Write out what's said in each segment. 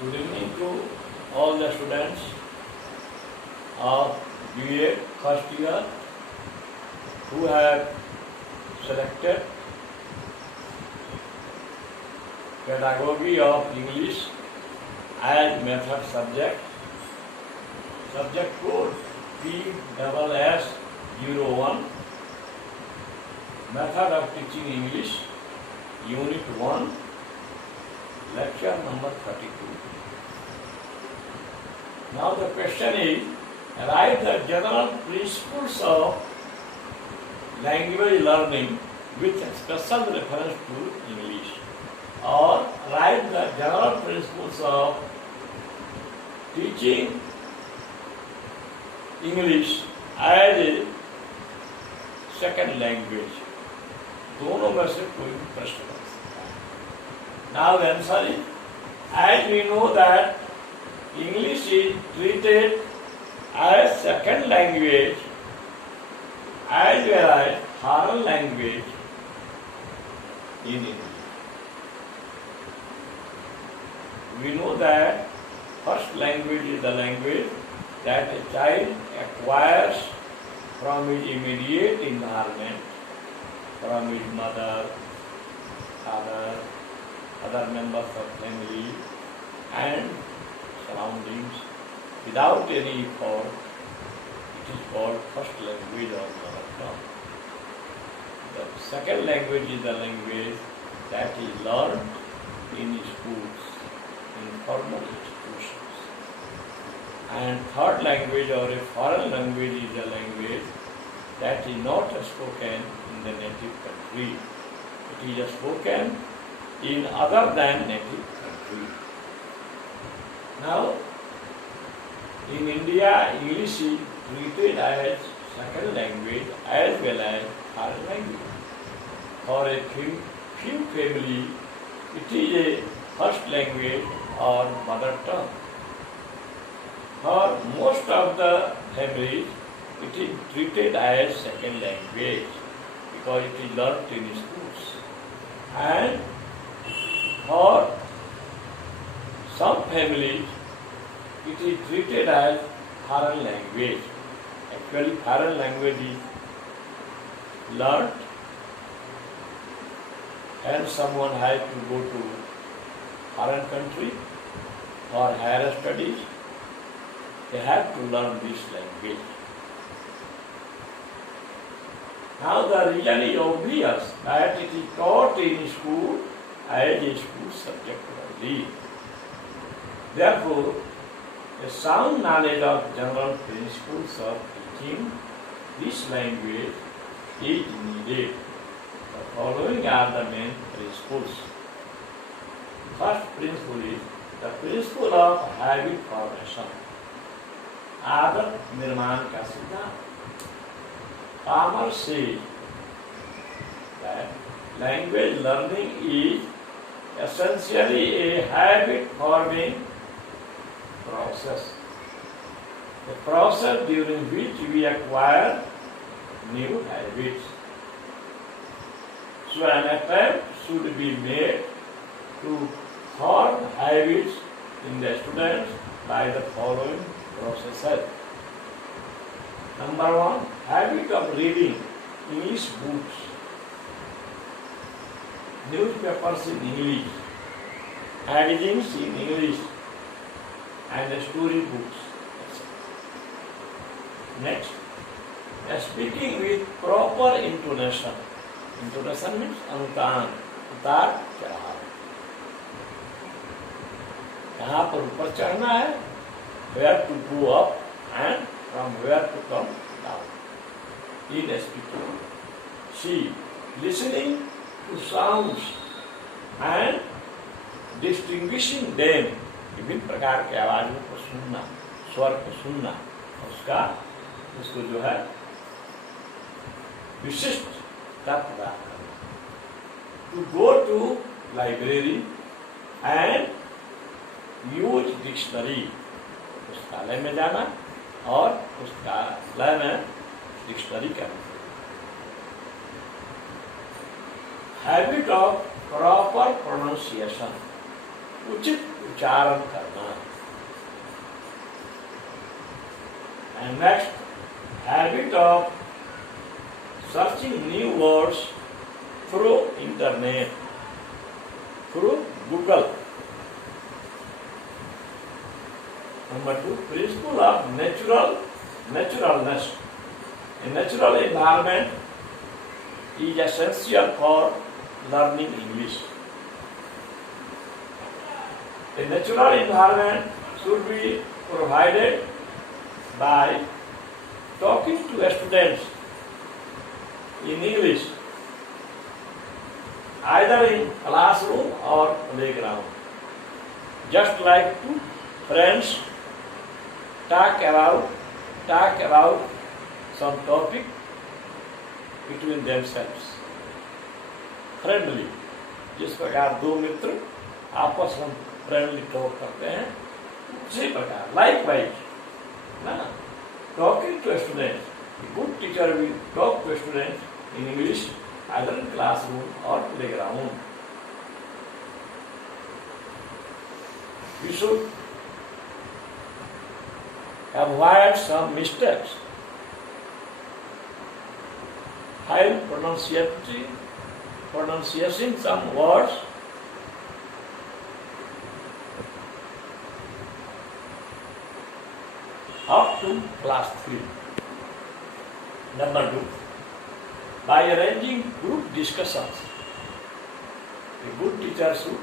Good evening to all the students of BA first year who have selected pedagogy of English as method subject. Subject code PSS01. Method of teaching English, Unit 1, lecture number 32. Now the question is, write the general principles of language learning with special reference to English, or write the general principles of teaching English as a second language. दोनों में से कोई भी प्रश्न कर सकता है. Now the answer is, as we know that English is treated as second language as well as foreign language in India. We know that first language is the language that a child acquires from his immediate environment, from his mother, father, other members of family and surroundings without any effort. It is called first language or mother tongue. The second language is the language that is learned in schools, in formal institutions. And third language or a foreign language is a language that is not spoken in the native country. It is spoken in other than native country. Now, in India, English is treated as second language as well as foreign language. For a few family, it is a first language or mother tongue. For most of the families, it is treated as second language because it is learnt in schools. And for some families, it is treated as foreign language. Actually, foreign language is learnt and someone has to go to foreign country for higher studies. They have to learn this language. Now the reason is obvious that it is taught in school as a school subject only. Therefore, a sound knowledge of general principles of teaching this language is needed. The following are the main principles. First principle is the principle of habit formation. आदत निर्माण का सिद्धांत. Palmer says that language learning is essentially a habit-forming process. A process during which we acquire new habits. So an attempt should be made to form habits in the students by the following processes. Number 1, habit of reading English books, newspapers in English, magazines in English, and story books, etc. Next, speaking with proper intonation. Intonation means अनुतान, उतार चढ़ाव. कहाँ पर ऊपर चढ़ना है, where to go up and from where to come down. In speaking, C, listening to sounds and distinguishing them. विभिन्न प्रकार के आवाजों को सुनना, स्वर को सुनना, उसको जो है विशिष्टता प्रदान करना. To go to library and use dictionary. पुस्तकालय में जाना और पुस्तकालय में डिक्शनरी का. Habit of proper pronunciation. उचित उच्चारण करना। And next, habit of searching new words through internet, through Google. Number 2, principle of naturalness. A natural environment is essential for learning English. A natural environment should be provided by talking to students in English, either in classroom or playground. Just like two friends talk about some topic between themselves. Friendly, जिस प्रकार दो मित्र आपस में friendly talk करते हैं, उसी प्रकार likewise ना, talking to students. A good teacher will talk to students in English either in classroom or playground. We should avoid some mistakes while pronouncing some words. Up to class 3. Number 2, by arranging group discussions, a good teacher should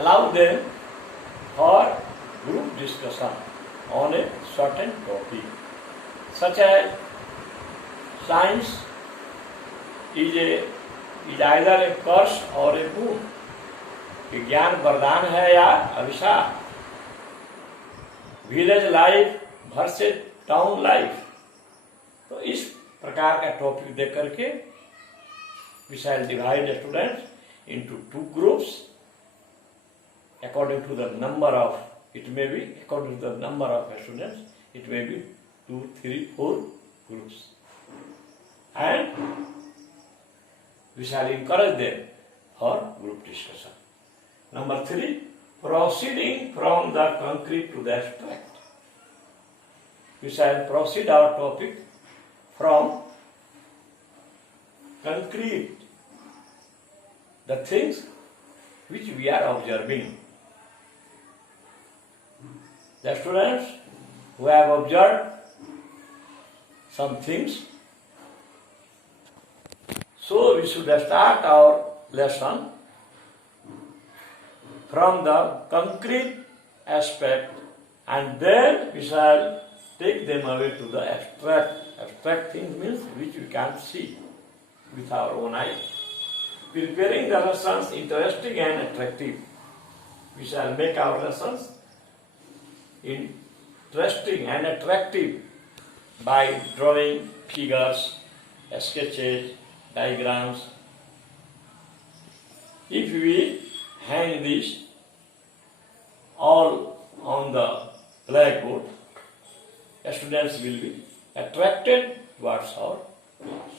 allow them for group discussion on a certain topic, such as science is either a curse or a boon. विज्ञान वरदान है या अभिशाप। Village life versus town life. तो इस प्रकार का topic देख करके we shall divide the students into two groups according to the number of, it may be according to the number of students, it may be 2, 3, 4 groups, and we shall encourage them for group discussion. Number 3, proceeding from the concrete to the abstract. We shall proceed our topic from concrete, the things which we are observing. The students who have observed some things, so we should start our lesson from the concrete aspect, and then we shall take them away to the abstract. Abstract things means which we can't see with our own eyes. Preparing the lessons interesting and attractive. We shall make our lessons interesting and attractive by drawing figures, sketches, diagrams. If we hang this all on the blackboard, students will be attracted towards our class.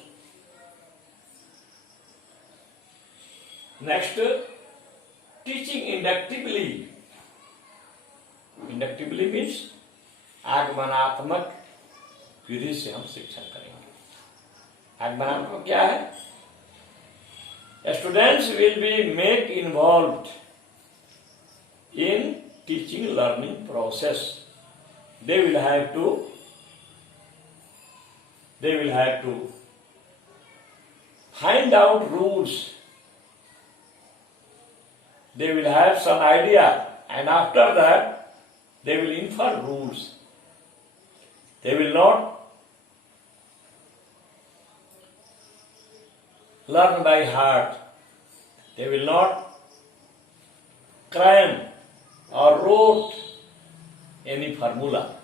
Next, teaching inductively. Inductively means आगमनात्मक विधि से हम शिक्षण करेंगे। आगमनात्मक क्या है? Students will be made involved in teaching learning process. They will have to find out rules. They will have some idea, and after that they will infer rules. They will not learn by heart. They will not cram or wrote any formula.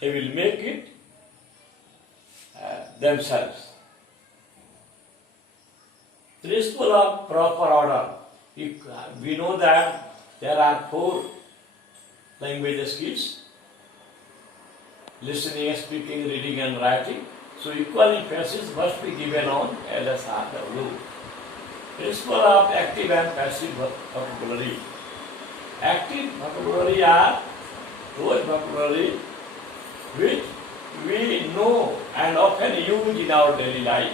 They will make it themselves. Principle of proper order. We know that there are 4 language skills: listening, speaking, reading and writing. So equal emphasis must be given on LSRW. Principle of active and passive vocabulary. Active vocabulary are those vocabulary which we know and often use in our daily life.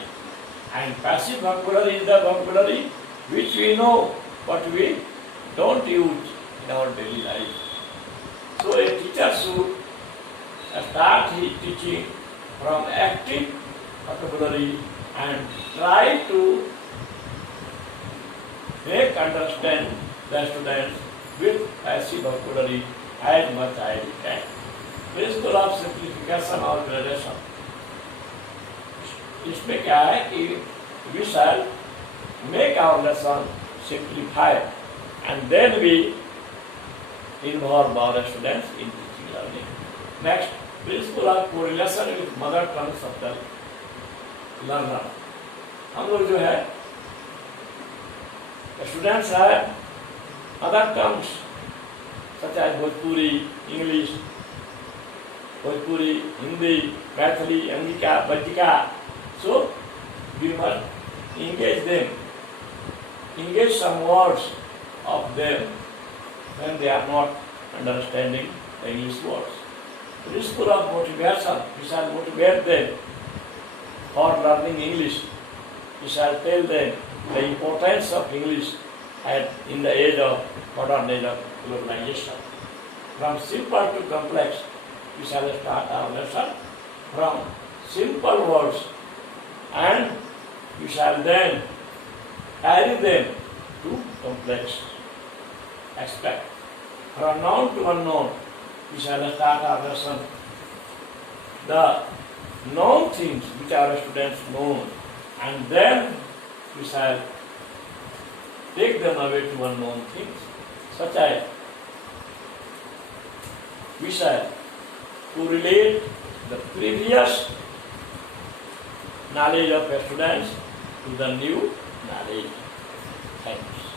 And passive vocabulary is the vocabulary which we know but we don't use in our daily life. So a teacher should start his teaching from active vocabulary and try to make understand the students with passive vocabulary as much as he can. Principle of simplification और gradation. इसमें क्या है कि we shall make our lesson simplified and then we involve our students in teaching learning. Next, principle of correlation with mother tongue of the learner. हम लोग जो है students have other tongues such as Bhojpuri, English, Bhojpuri, Hindi, Maithili, Angika, Bajika. So we must engage them, engage some words of them when they are not understanding the English words. Principle of motivation, we shall motivate them for learning English. We shall tell them the importance of English in the age of modern age of globalization. From simple to complex, we shall start our lesson from simple words and we shall then carry them to complex aspect. From known to unknown, we shall start our lesson. The known things which our students know, and then we shall take them away to unknown things, such as we shall correlate the previous knowledge of students to the new knowledge. Thanks.